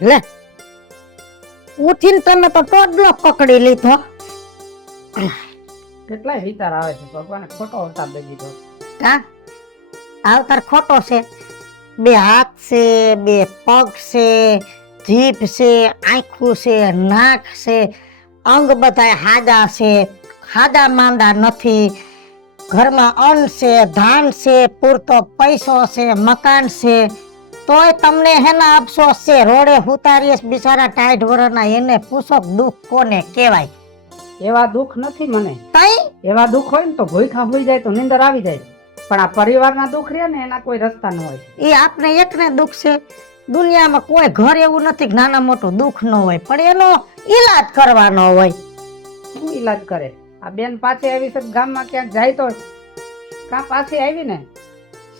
લે ઉઠીને તમે તો ટોડલો પકડી લીધો. કેટલાય વિચાર આવે છે ભગવાને ખોટો અવતાર દઈ દીધો. કા આવતાર ખોટો છે? બે હાથ છે, બે પગ છે, જીભ છે, આંખું છે, નાક છે, અંગ બધાય હાજા છે, હાજા માંદા નથી. ઘરમાં અન્ન છે, ધાન છે, પૂરતો પૈસો છે, મકાન છે, તોય તમને હેના અફસોસ છે. રોડે ઉતારીએ બિચારા ટાઈટ વરના, એને પૂછો દુઃખ કોને કહેવાય? એવા દુઃખ નથી મને. તઈ એવા દુઃખ હોય ને તો ભૂખા હોઈ જાય તો નીંદર આવી જાય, પણ આ પરિવારના દુઃખ રહ્યા ને એના કોઈ રસ્તા ન હોય. એ આપને એકને દુઃખ છે. દુનિયામાં કોઈ ઘર એવું નથી કે નાના મોટું દુઃખ ન હોય, પણ એનો ઈલાજ કરવાનો હોય. શું ઈલાજ કરે? આ બેન પાછી આવી છે ગામમાં ક્યાંક જાય તો કાં પાછી આવી ને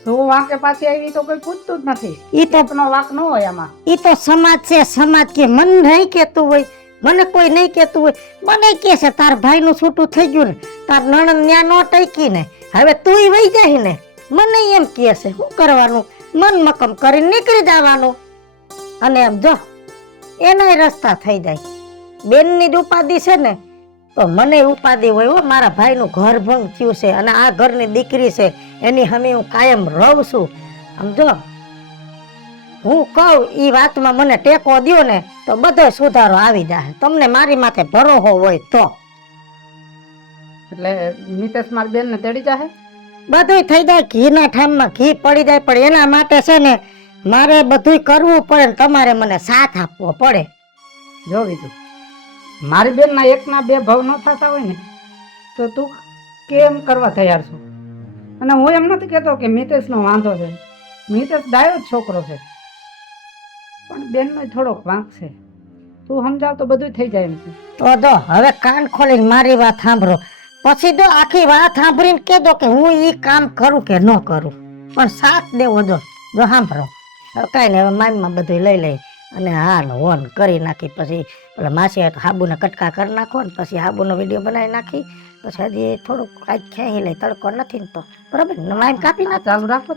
શું વાંકે પાછી આવી તો કોઈ પૂછતું જ નથી. ઈ તો નો વાંક ન હોય આમાં. ઈ તો સમાજ છે. સમાજ કે મન નહીં કેતું હોય, મને કોઈ નહીં કેતું હોય, મને કે છે તાર ભાઈનું છૂટું થઈ ગયું ને, તાર નણંદ ન્યા નો ટકી ને, હવે તુંય વહી જાય ને. મને એમ કે છે શું કરવાનું, મન મકમ કરીને નીકળી જવાનું. અને એમ જો એનાય રસ્તા થઈ જાય. બેનની જ ઉપાધિ છે ને તો મને ઉપાધિ હોય. હો મારા ભાઈનું ઘર ભંગ થયું છે અને આ ઘરની દીકરી છે એની સામે હું કાયમ રહું છું. આમ જો હું કહું ઈ વાતમાં મને ટેકો દ્યો ને તો બધો સુધારો આવી જાય. તમને મારી માથે ભરોસો હોય તો. એટલે મિતેશ મારી બેન ને તેડી જાહે. બધુંય થઈ જાય, ઘીના ઠામમાં ઘી પડી જાય, પણ એના માટે છે ને મારે બધુંય કરવું પડે ને તમારે મને સાથ આપવો પડે. જો બીજું મારી બેન ના એક ના બે ભાવ ન થતા હોય ને તો તું કેમ કરવા તૈયાર છો? અને હું એમ નથી કેતો કે મિતેશ નો વાંધો છે. મિતેશ ડાયો જ છોકરો છે, પણ બેન નો થોડોક વાંક છે. તું સમજાવ તો બધું થઈ જાય એમ છે. તો જો હવે કાન ખોલીને મારી વાત સાંભળો, પછી જો આખી વાત સાંભળીને કહેજો કે હું ઈ કામ કરું કે ન કરું, પણ સાથ દેવો જો સાંભળો. હવે કાંઈ નહીં, હવે માઈમાં બધું લઈ લઈ અને હાલ હોન કરી નાખી. પછી પેલા માસી હાબુના કટકા કરી નાખો ને પછી હાબુનો વિડીયો બનાવી નાખી. પછી હજી થોડુંક કાંઈક ખેંચી લઈ, તડકો નથી ને તો બરાબર ને માઈમ કાપી નાખ. ચાલુ રાખો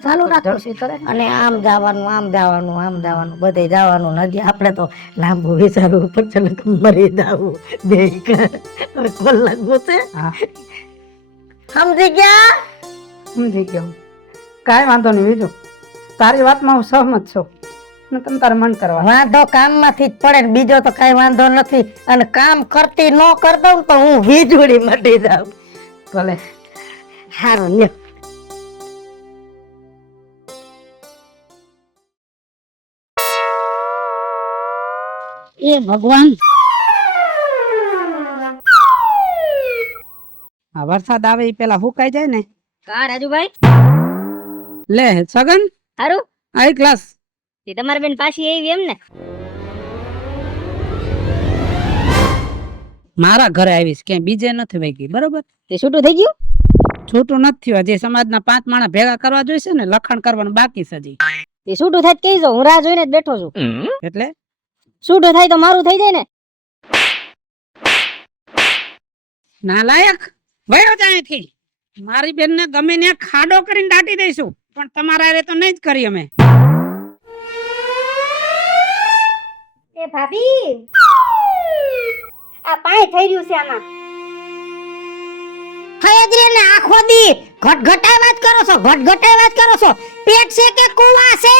અને આમ જવાનું આમ જવાનું આમ જવાનું બધે જવાનું. હજી આપણે તો લાંબુ વિચારવું પડશે ને મરી જવું બે કલાક ગોતે. સમજી ગયા? સમજી ગયો. કાંઈ વાંધો નહીં. બીજું તારી વાતમાં હું સહમત છું ને તમે તારે મન કરવા. વાંધો કામમાંથી જ પડે ને બીજો તો કઈ વાંધો નથી. અને કામ કરતી ન કર દઉં તો હું વીજળી મટી જાઉં. ભલે સારું લ્યો. એ ભગવાન, આ વરસાદ આવે એ પેલા હુકાઈ જાય ને. કા રાજુભાઈ લે સગન હારું આઈ ક્લાસ. તે તમારી બેન પાછી આવી એમ ને? મારા ઘરે આવીશ, ક્યાંય બીજે નથી વહી ગઈ. બરોબર? તે છૂટું થઈ ગયું? છૂટું નથી થયું. હજી સમાજના 5 માણસ ભેગા કરવા જોઈશે ને, લખાણ કરવાનું બાકી છે હજી. તે છૂટું થાય કહી દો, હું રાહ જોઈને જ બેઠો છું. એટલે છૂટું થાય તો મારું થઈ જાય ને. નાલાયક વયો જાય અહીંથી. મારી બેન ને ગમે ને ખાડો કરીને દાટી દઈશું, પણ તમારા હારે તો નહીં જ કરી અમે. એ ભાભી, આ પાણી થઈ રહ્યું છે આમાં. ખયદરી ને આખો દી ઘટઘટાઈ વાત કરો છો, ઘટઘટાઈ વાત કરો છો. પેટ છે કે કુવા છે?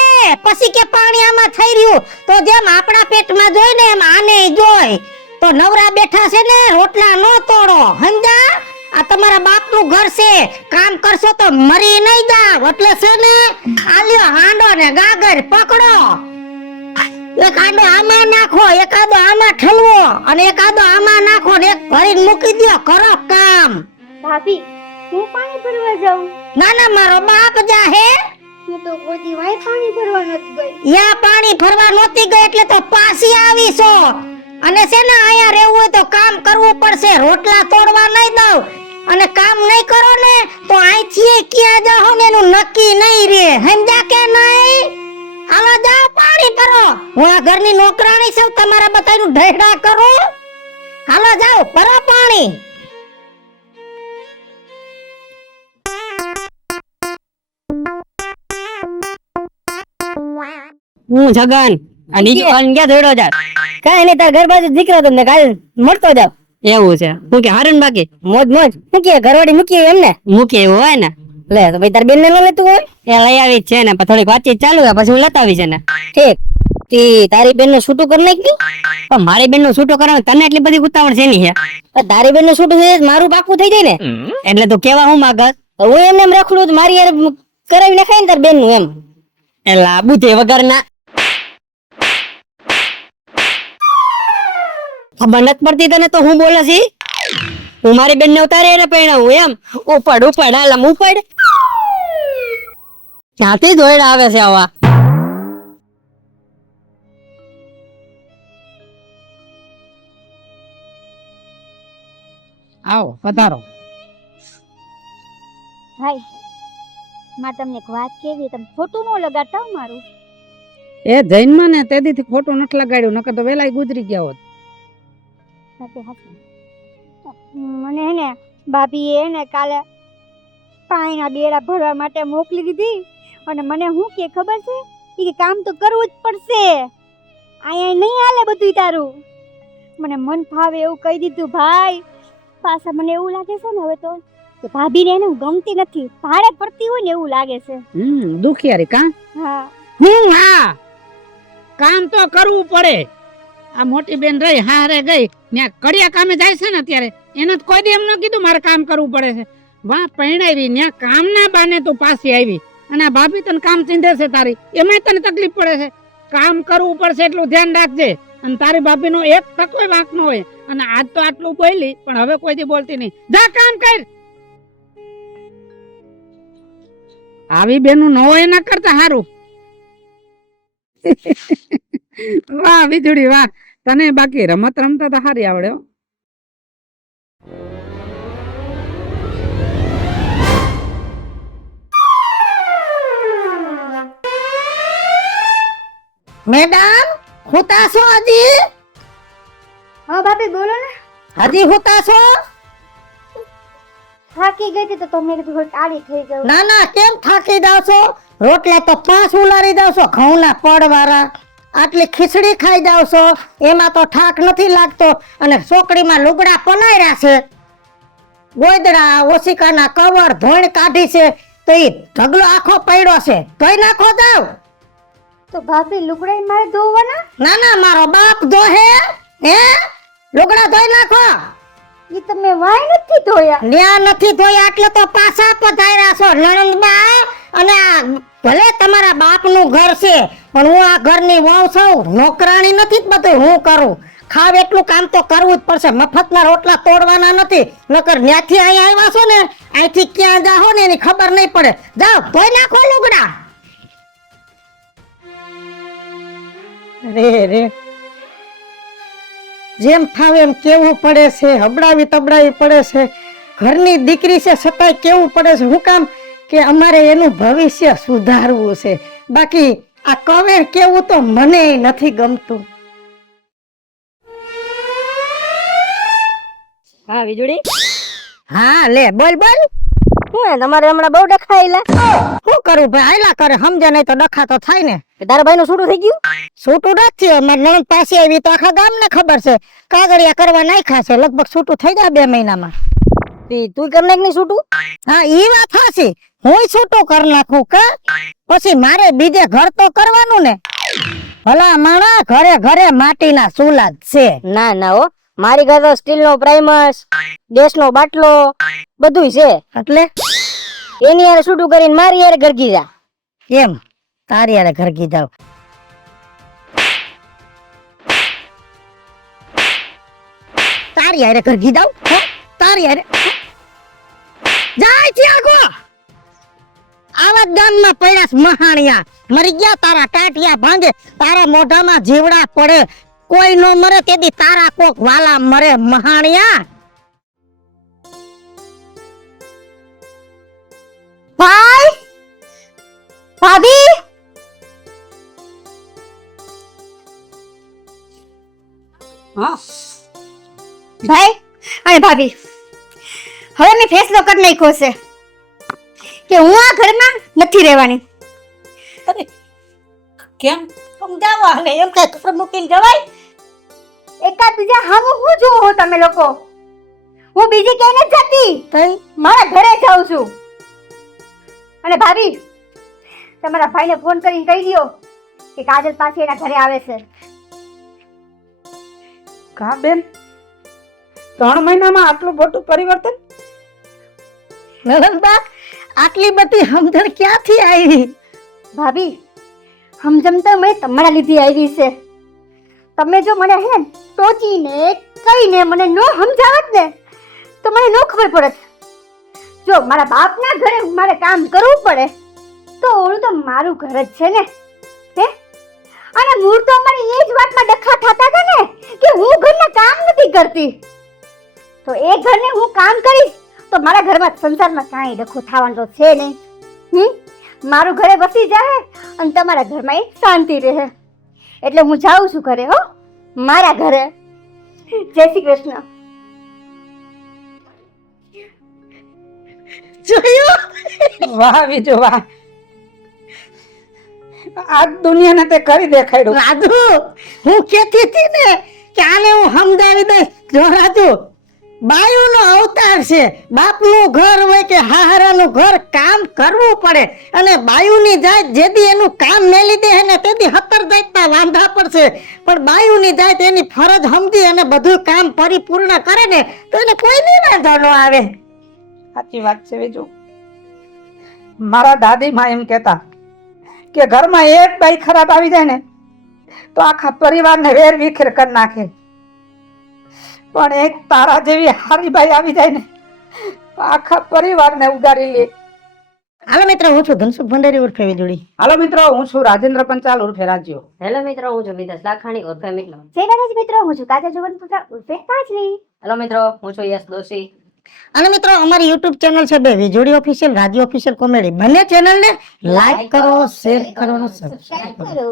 પછી કે પાણી આમાં થઈ રહ્યું. તો જેમ આપણા પેટમાં જોઈ ને એમ આને જોઈ. તો નવરા બેઠા છે ને રોટલા નો તોડો, સમજા? આ તમારા બાપનું ઘર છે, કામ કરશો તો મરી નહીં જાવ. એટલે છે ને આલ્યો હાંડો ને ગાગર પકડો. એક આડો આમાં નાખો, એક આડો આમાં ઠલવો અને એક આડો આમાં નાખો ને એક ભરીને મૂકી દો. કરો કામ. ભાભી, હું પાણી ભરવા જાઉં? ના ના, મારો બાપ જાહે. હું તો કોઈ દી વાય પાણી ભરવા નથી ગઈ. યા પાણી ભરવા નહોતી ગઈ એટલે તો પાછી આવી છો. અને છે ને અહીંયા રહેવું હોય તો કામ કરવું પડશે, રોટલા તોડવા નહીં દઉં. અને કામ નહીં કરો ને તો અહીંથી ક્યાં જાઓ ને એનું નક્કી નહીં રે, સમજ્યા કે નહીં? હાલો જાઓ પાણી ભરો. હું આ ઘરની નોકરાણી છું, તમારા બધાનું ઢેડા કરું. હાલો જાઓ ભરો પાણી. હું જગન અને ક્યાં દોડ્યો જા કાંઈ નહીં તાર ઘર બાજુ દીકરો તમને કાલ મળતો જાવ એવું છે હું કે હારણ બાકી મોજ મોજ મૂકીએ ઘરવાળી મૂકીએ એમને મૂકીએ એવું હોય ને લે તો ભાઈ તાર બેન ને ન લેતું હોય એ લઈ આવી જ છે ને થોડીક વાતચીત ચાલુ છે પછી હું લેતા આવી છે ને ઠીક તી તારી બેન નું છૂટું કરી નાખી પણ મારી બેન નું છૂટું કરવાનું તને એટલી બધી ઉતાવળ છે નહીં હે તારી બેન નું છૂટું થઈ જાય મારું પાકું થઈ જાય ને એટલે તું કેવા હું માગસ હું એમને એમ રખડું મારી યાર કરાવી નાખાય ને તાર બેન નું એમ એટલે બુધે વગર ના ખબર નથી પડતી તને તો હું બોલે છી હું મારી બેન ને ઉતારે એને પહેણાવું એમ ઉપાડ ઉપાડ હાલ આમ ઉપાડ ક્યાંથી દોડ આવે છે આવા આવો પધારો. ભાઈ માં તમને એક વાત કેવી તમે ખોટું ન લગાડતા હો મારું એ જૈનમાં ને તેદીથી ખોટું નથી લગાડ્યું નકર તો વેલાય ગુજરી ગયા હોત. મને હે ને ભાભીએ હે ને કાલે પાણીના બેડા ભરવા માટે મોકલી દીધી અને મને શું કે ખબર છે ઈ કે કામ તો કરવું જ પડશે અહીંયા નહીં હાલે બધું તારું મને મન ફાવે એવું કહી દીધું ભાઈ પાછા મને એવું લાગે છે ને હવે તો કે ભાભીને એને હું ગમતી નથી ભાડે પડતી હોય ને એવું લાગે છે દુખિયારી કા હા હા કામ તો કરવું પડે. આ મોટી બેન રહી હારે ગઈ ત્યાં કડિયા કામે જાય છે ને અત્યારે એને તો કોઈ દી એમ ન કીધું મારે કામ કરવું પડે છે. વાહ પરણાવી ત્યાં કામના બાને તું પાછી આવી અને આ ભાભી તને કામ ચીંધે છે તારી એમાંય તને તકલીફ પડે છે. કામ કરવું પડશે એટલું ધ્યાન રાખજે અને તારી ભાભીનો એક ટકોય વાંક ન હોય અને આજ તો આટલું બોલી પણ હવે કોઈ દી બોલતી નહીં. જા કામ કર. આવી બેનું ન હોય ના કરતા હારું. વાહ વીજળી વાહ તને બાકી રમત રમતા તો હારી આવડે હો. મેડમ હુતા છો હજી હા ભાભી બોલો ને હજી હુતા છો થાકી ગઈ હતી તો તમે કીધું થોડીક આડી થઈ જાવ ના ના કેમ થાકી જાવ છો રોટલા તો 5 ઉલારી જાવ છો ઘઉંના પડવાળા આટલી ખીચડી ખાઈ જાવ છો એમાં તો થાક નથી લાગતો અને સોકડીમાં લુગડા પલાયરા છે ગોદડા ઓશિકાના કવર ધોણ કાઢી છે તો ઈ ઢગલો આખો પડ્યો છે ધોઈ નાખો જાવ. તો ભાભી લુગડા મારે ધોવાના ના ના મારો બાપ ધોહે હે લુગડા ધોઈ નાખો. ઈ તમે વાય નથી ધોયા ન્યા નથી ધોયા એટલે તો પાછા પધાર્યા છો નણંદબા અને આ ભલે તમારા બાપનું ઘર છે પણ હું આ ઘરની વહુ છું નોકરાણી નથી જ બધું હું કરું ખાવ એટલું કામ તો કરવું જ પડશે મફતના રોટલા તોડવાના નથી નકર ન્યાથી અહીંયા આવ્યા છો ને અહીંથી ક્યાં જાહો ને એની ખબર નહીં પડે. જાઓ ધોઈ નાખો લુગડા. રે રે જેમ ફાવે એમ કેવું પડે છે હબડાવી તબડાવી પડે છે ઘરની દીકરી છે છતાંય કેવું પડે છે હું કામ કે અમારે એનું ભવિષ્ય સુધારવું છે બાકી આ કવેર કેવું તો મને નથી ગમતું. હા વીજળી હા લે બોલ બોલ શું તમારે હમણાં બહુ ડખાયેલા શું કરું ભાઈ આયલા કરે સમજે નહીં તો ડખા તો થાય ને. તારા ભાઈ નું છૂટું થઈ ગયું છૂટું નથી અમારે નણંદ પાસે આવી તો આખા ગામને ખબર છે કાગળિયા કરવા નાખ્યા છે લગભગ છૂટું થઈ જાય 2 મહિનામાં. તું કરી નાખ ને છૂટું હા ઈ વાત હાચી હું છૂટું કરી નાખું કે પછી મારે બીજે ઘર તો કરવાનું ને ભલા માણા ઘરે ઘરે માટીના ચૂલા જ છે. ના ના હો મારી ઘરે તો સ્ટીલ નો પ્રાઇમસ ગેસ નો બાટલો બધું છે એટલે એની યાર છૂટું કરીને મારી યાર ઘરકી જા એમ તારી યારે ઘર કી જાવ. તારી યારે ઘર કી જાવ તારી યારે જાય છે આગો આવા ગામમાં પડ્યા મહાણિયા મરી ગયા તારા ટાટિયા ભાંગે તારા મોઢામાં જીવડા પડે કોઈ નો મરે તેથી તારા કોક વાલા મરે મહાણિયા. ભાઈ ભાભી હા ભાઈ અને ભાભી હવે મેં ફેસલો કરી નાખ્યો છે કે હું આ ઘરમાં નથી રહેવાની. કેમ સમજાવવા ને એમ કઈ ઘર મૂકીને જવાય? એકાદ બીજા હામું હું જોવો હો તમે લોકો? હું બીજી ક્યાંય નથી જતી, તઈ મારા ઘરે જાઉં છું. અને ભાભી, તમારા ભાઈને ફોન કરીને કહી દો કે કાજલ પાસે એના ઘરે આવે છે. કા બેન 3 મહિનામાં આટલું મોટું પરિવર્તન? નણંદબા આટલી બધી સમજણ ક્યાંથી આવી? ભાભી, સમજમ તો મેં તમારા લીધે આવી છે. તમે જો મને હે ને ટોચીને કહીને મને નો સમજાવત ને તો મને નો ખબર પડત. જો મારા બાપના ઘરે મારે કામ કરવું પડે તો ઓલું તો મારું ઘર જ છે ને. હે, અને મૂળ તો અમારી એ જ વાતમાં ડખા થતા હતા ને કે હું ઘરના કામ નથી કરતી. તો એ ઘરને હું કામ કરીશ તો મારા ઘરમાં સંસારમાં કાંઈ ડખો થવાનો તો છે નહીં. મારું ઘરે વસી જાય અને તમારા ઘરમાં એ શાંતિ રહે. એટલે હું જાઉં છું ઘરે, હો, મારા ઘરે. જય શ્રી કૃષ્ણ. જોયું? વાહ બીજું વાહ, આ દુનિયાને તે કરી દેખાડ્યું. રાજુ, હું કહેતી હતી ને કે આને હું સમજાવી દઈશ. જો રાજુ, બાયુનો અવતાર છે. બાપનું ઘર હોય કે હાહરાનું ઘર, કામ કરવું પડે. અને બાયુની જાત જેદી એનું કામ મેલી દે ને તેદી 17 જાતના વાંધા પડશે. પણ બાયુની જાત એની ફરજ સમજી અને બધું કામ પરિપૂર્ણ કરે ને તો એને કોઈની વાંધો ન આવે. સાચી વાત છે બીજું. મારા દાદી માં એમ કહેતા કે ઘરમાં એક બાઈ ખરાબ આવી જાય ને તો આખા પરિવારને વેર વિખેર કરી નાખે, પણ એક તારા જેવી હારી બાઈ આવી જાય ને તો આખા પરિવારને ઉગારી લે. હાલો મિત્રો, હું છું ધનસુખ ભંડારી ઉર્ફે વીજળી. હાલો મિત્રો, હું છું રાજેન્દ્ર પંચાલ ઉર્ફે રાજ્યો. હેલો મિત્રો, હું છું વિદેશ લાખાણી ઉર્ફે મિકલો. જય ગણેશ મિત્રો, હું છું કાજલ જોગનપુરા ઉર્ફે કાજલી. હેલો મિત્રો, હું છું યશ દોશી. અને મિત્રો, અમારી યુટ્યુબ ચેનલ છે બે, વીજળી ઓફિશિયલ, રાજ્ય ઓફિશિયલ કોમેડી. બંને ચેનલને લાઈક કરો, શેર કરો અને સબસ્ક્રાઇબ કરો. કરો.